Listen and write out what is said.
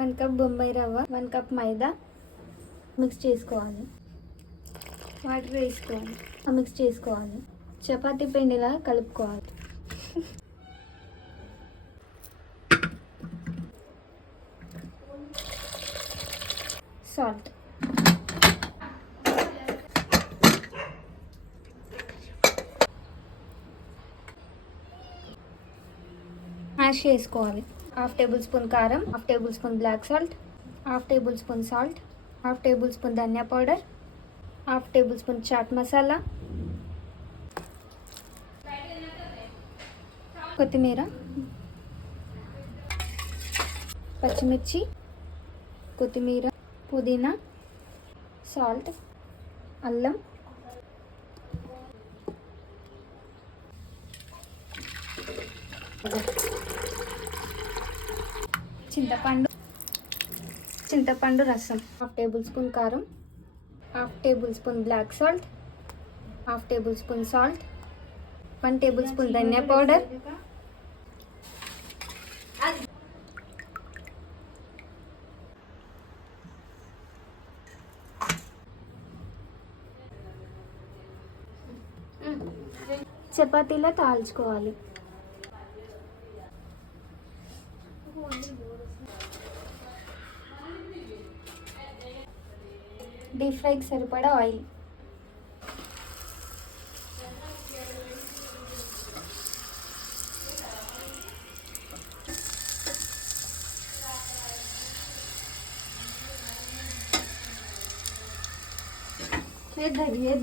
1 కప్ బొంబాయి రవ్వ, 1 కప్ మైదా మిక్స్ చేసుకోవాలి. వాటర్ వేసుకోవాలి, మిక్స్ చేసుకోవాలి. చపాతీ పిండిలా కలుపుకోవాలి. సాల్ట్, మ్యాష్ చేసుకోవాలి. 1/2 టేబుల్ స్పూన్ కారం, 1/2 tablespoon black salt, 1/2 tablespoon salt, 1/2 tablespoon ధనియా powder, 1/2 tablespoon chaat masala, కొత్తిమీర, పచ్చిమిర్చి, కొత్తిమీర, పుదీనా, సాల్ట్, అల్లం, చింతపండు రసం, 1/2 టేబుల్ స్పూన్ కారం, 1/2 tablespoon black salt, 1/2 tablespoon salt, 1 tablespoon ధనియా పౌడర్, చపాతీలా తాల్చుకోవాలి. డీప్ ఫ్రైకి సరిపడా ఆయిల్, ये धरिए